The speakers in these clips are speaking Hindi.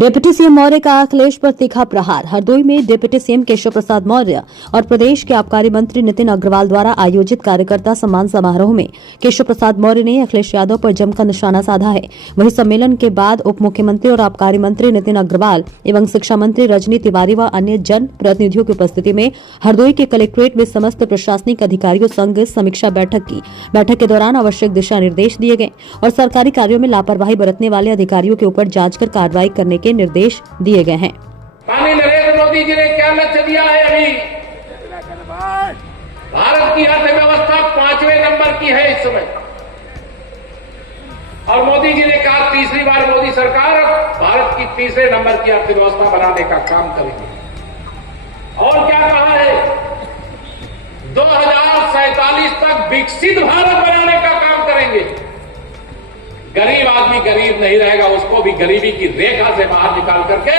डिप्टी सीएम मौर्य का अखिलेश पर तीखा प्रहार। हरदोई में डिप्टी सीएम केशव प्रसाद मौर्य और प्रदेश के आबकारी मंत्री नितिन अग्रवाल द्वारा आयोजित कार्यकर्ता सम्मान समारोह में केशव प्रसाद मौर्य ने अखिलेश यादव पर जमकर निशाना साधा है। वहीं सम्मेलन के बाद उप मुख्यमंत्री और आबकारी मंत्री नितिन अग्रवाल एवं शिक्षा मंत्री रजनी तिवारी व अन्य जन प्रतिनिधियों की उपस्थिति में हरदोई के कलेक्ट्रेट में समस्त प्रशासनिक अधिकारियों संग समीक्षा बैठक की। बैठक के दौरान आवश्यक दिशा निर्देश दिए गए और सरकारी कार्यों में लापरवाही बरतने वाले अधिकारियों के ऊपर जांच कर कार्रवाई करने के निर्देश दिए गए हैं। माननीय नरेंद्र मोदी जी ने क्या लक्ष्य दिया है? अभी भारत की अर्थव्यवस्था 5वें नंबर की है इस समय, और मोदी जी ने कहा तीसरी बार मोदी सरकार भारत की तीसरे नंबर की अर्थव्यवस्था बनाने का काम करेगी। और क्या कहा है? 2047 तक विकसित भारत बनाने का काम करेंगे। गरीब आदमी गरीब नहीं रहेगा, उसको भी गरीबी की रेखा से बाहर निकाल करके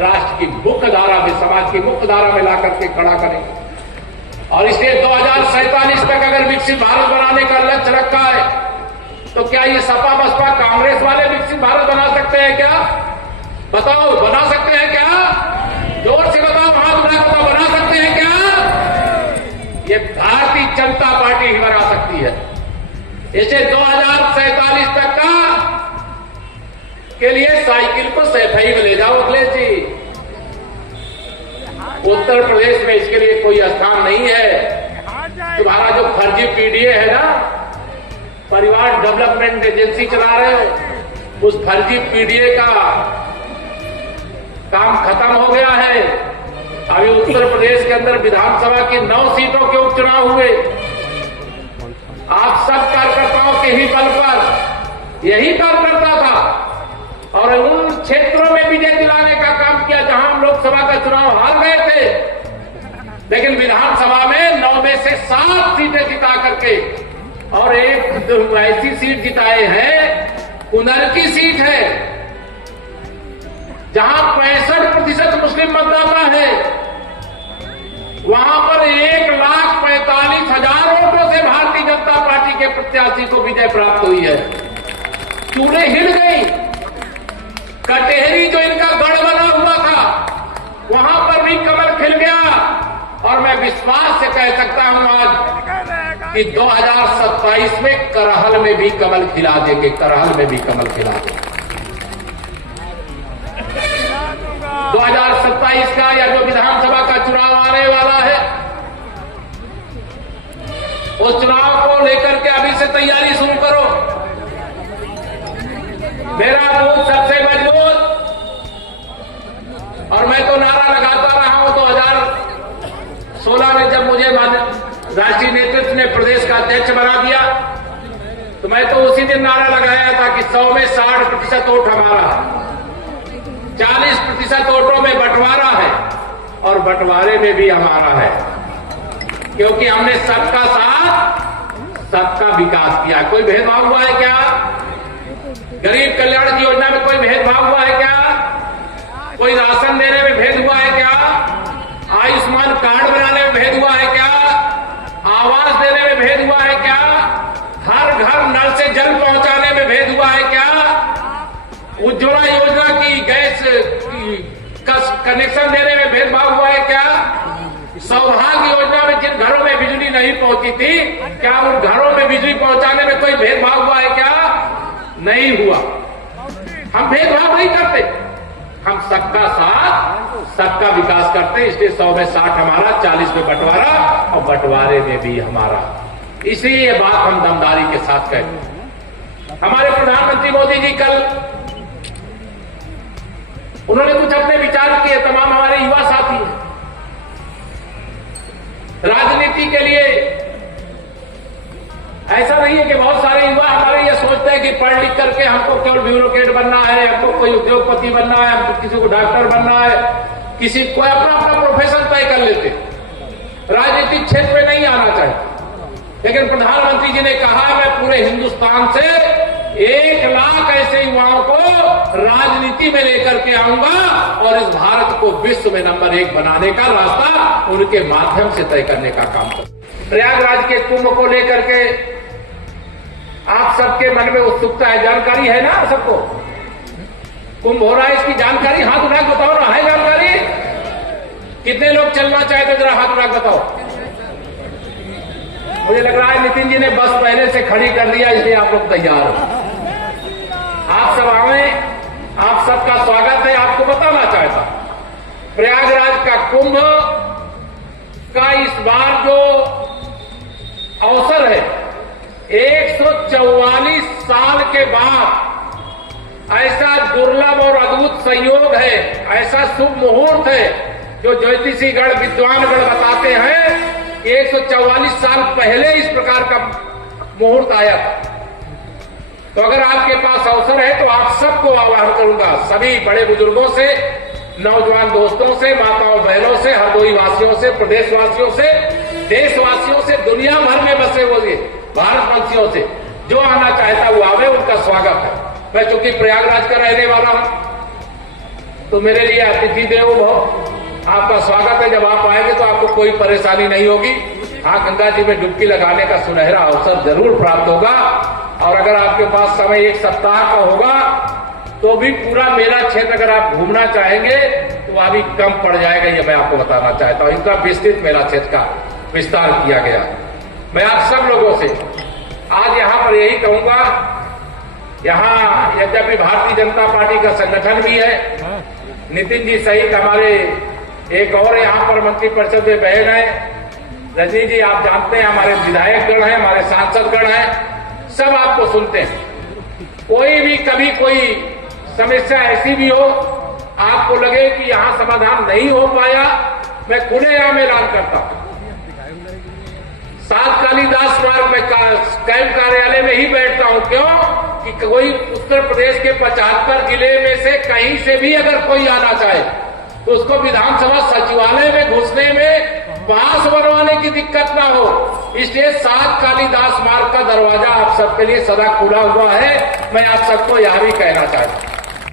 राष्ट्र की मुख्य धारा में, समाज की मुख्य धारा में ला करके खड़ा करेंगे। और इसलिए 2047 तक अगर विकसित भारत बनाने का लक्ष्य रखा है तो क्या ये सपा बसपा कांग्रेस वाले विकसित भारत बना सकते हैं क्या? बताओ, बना सकते हैं क्या? जोर से बताओ, हाथ उठा बताओ, बना सकते हैं क्या? ये भारतीय जनता पार्टी ही बना सकती है। इसे 2047 तक का के लिए साइकिल को सैफई में ले जाओ अखिलेश जी। उत्तर प्रदेश में इसके लिए कोई स्थान नहीं है। तुम्हारा जो फर्जी पीडीए है ना, परिवार डेवलपमेंट एजेंसी चला रहे हो, उस फर्जी पीडीए का काम खत्म हो गया है। अभी उत्तर प्रदेश के अंदर विधानसभा की 9 सीटों के उपचुनाव हुए। आप सब कार्यकर्ताओं के ही बल पर यही कार्यकर्ता था और उन क्षेत्रों में विजय दिलाने का काम किया जहां हम लोकसभा का चुनाव हार गए थे, लेकिन विधानसभा में 9 में से 7 सीटें जिता करके और एक ऐसी सीट जिताए हैं, कुनर की सीट है जहां 65% मुस्लिम मतदाता है। वहां पर 1,45,000 वोटों से भारतीय जनता पार्टी के प्रत्याशी को विजय प्राप्त हुई है। चूड़े हिल गई। कटेहरी जो इनका गढ़ बना हुआ था, वहां पर भी कमल खिल गया। और मैं विश्वास से कह सकता हूं आज कि 2027 में करहल में भी कमल खिला देंगे, करहल में भी कमल खिला देंगे। 2027 का या जो विधानसभा का चुनाव आने वाला है, उस चुनाव को लेकर के अभी से तैयारी शुरू करो। मेरा बूथ सबसे मजबूत, और मैं तो नारा लगाता रहा हूं। 2016 में जब मुझे राष्ट्रीय नेतृत्व ने प्रदेश का अध्यक्ष बना दिया तो मैं तो उसी दिन नारा लगाया था कि 100 में 60% वोट हमारा है, 40% वोटों में बंटवारा है और बंटवारे में भी हमारा है, क्योंकि हमने सबका साथ सबका विकास किया। कोई भेदभाव हुआ है क्या? गरीब कल्याण की योजना में कोई भेदभाव हुआ है क्या? कोई राशन देने में भेद हुआ है क्या? आयुष्मान कार्ड बनाने में भेद हुआ है क्या? आवास देने में भेद हुआ है क्या? हर घर नल से जल पहुंचाने में भेद हुआ है क्या? उज्ज्वला योजना की गैस का कनेक्शन देने में भेदभाव हुआ है क्या? सौभाग्य योजना में जिन घरों में बिजली नहीं पहुंची थी, क्या उन घरों में बिजली पहुंचाने में कोई भेदभाव हुआ है क्या? नहीं हुआ। हम भेदभाव नहीं करते, हम सबका साथ सबका विकास करते। इसलिए 100 में 60 हमारा, 40 में बंटवारा और बंटवारे में भी हमारा। इसलिए ये बात हम दमदारी के साथ कहते हैं। हमारे प्रधानमंत्री मोदी जी कल उन्होंने कुछ अपने विचार किए। तमाम हमारे युवा साथी हैं। राजनीति के लिए ऐसा नहीं है कि बहुत सारे युवा हमारे ये सोचते हैं कि पढ़ लिख करके हमको केवल ब्यूरोक्रेट बनना है, हमको कोई उद्योगपति बनना है, हमको किसी को डॉक्टर बनना है, किसी को अपना अपना प्रोफेशन तय कर लेते। राजनीतिक क्षेत्र में नहीं आना चाहिए। लेकिन प्रधानमंत्री जी ने कहा मैं पूरे हिंदुस्तान से 1 लाख ऐसे युवाओं को राजनीति में लेकर के आऊंगा और इस भारत को विश्व में नंबर 1 बनाने का रास्ता उनके माध्यम से तय करने का काम करूं। प्रयागराज के कुंभ को लेकर के आप सबके मन में उत्सुकता है, जानकारी है ना सबको? कुंभ हो रहा है इसकी जानकारी हाथ उठा के बताओ ना, है जानकारी? कितने लोग चलना चाहते जरा हाथ उठा के बताओ। मुझे लग रहा है नितिन जी ने बस पहले से खड़ी कर दिया, इसलिए आप लोग तैयार हो। आप सब आए, आप सबका स्वागत है। आपको बताना चाहता प्रयागराज का कुंभ का इस बार जो अवसर है, 144 साल के बाद ऐसा दुर्लभ और अद्भुत संयोग है, ऐसा शुभ मुहूर्त है जो ज्योतिषी गण विद्वान गण बताते हैं कि 144 साल पहले इस प्रकार का मुहूर्त आया था। तो अगर आपके पास अवसर है तो आप सबको आह्वान करूंगा, सभी बड़े बुजुर्गों से, नौजवान दोस्तों से, माताओं बहनों से, हरदोई वासियों से, प्रदेशवासियों से, देशवासियों से, दुनिया भर में बसे हुए भारतवंशियों से, जो आना चाहता वो आवे, उनका स्वागत है। मैं चूंकि प्रयागराज का रहने वाला हूं तो मेरे लिए अतिथि देवो भव, आपका स्वागत है। जब आप आएंगे तो आपको कोई परेशानी नहीं होगी। हाँ, गंगा जी में डुबकी लगाने का सुनहरा अवसर जरूर प्राप्त होगा। और अगर आपके पास समय 1 सप्ताह का होगा तो भी पूरा मेला क्षेत्र अगर आप घूमना चाहेंगे तो वह भी कम पड़ जाएगा, ये मैं आपको बताना चाहता हूं। इतना विस्तृत मेला क्षेत्र का विस्तार किया गया। मैं आप सब लोगों से आज यहां पर यही कहूंगा, यहां यद्यपि भारतीय जनता पार्टी का संगठन भी है, नितिन जी सहित हमारे एक और यहां पर मंत्रिपरिषद में बहन है, रजनी जी आप जानते हैं, हमारे विधायक गण हैं, हमारे सांसद गण हैं, सब आपको सुनते हैं। कोई भी कभी कोई समस्या ऐसी भी हो, आपको लगे कि यहां समाधान नहीं हो पाया, मैं खुलेआम ऐलान करता हूं, 7 कालीदास मार्ग में कैंप कार्यालय में ही बैठता हूं। क्यों कि कोई उत्तर प्रदेश के 75 जिले में से कहीं से भी अगर कोई आना चाहे तो उसको विधानसभा सचिवालय में घुसने में पास बनवाने की दिक्कत ना हो, इसलिए 7 कालीदास मार्ग का दरवाजा आप सबके लिए सदा खुला हुआ है। मैं आप सबको यह भी कहना चाहता हूं।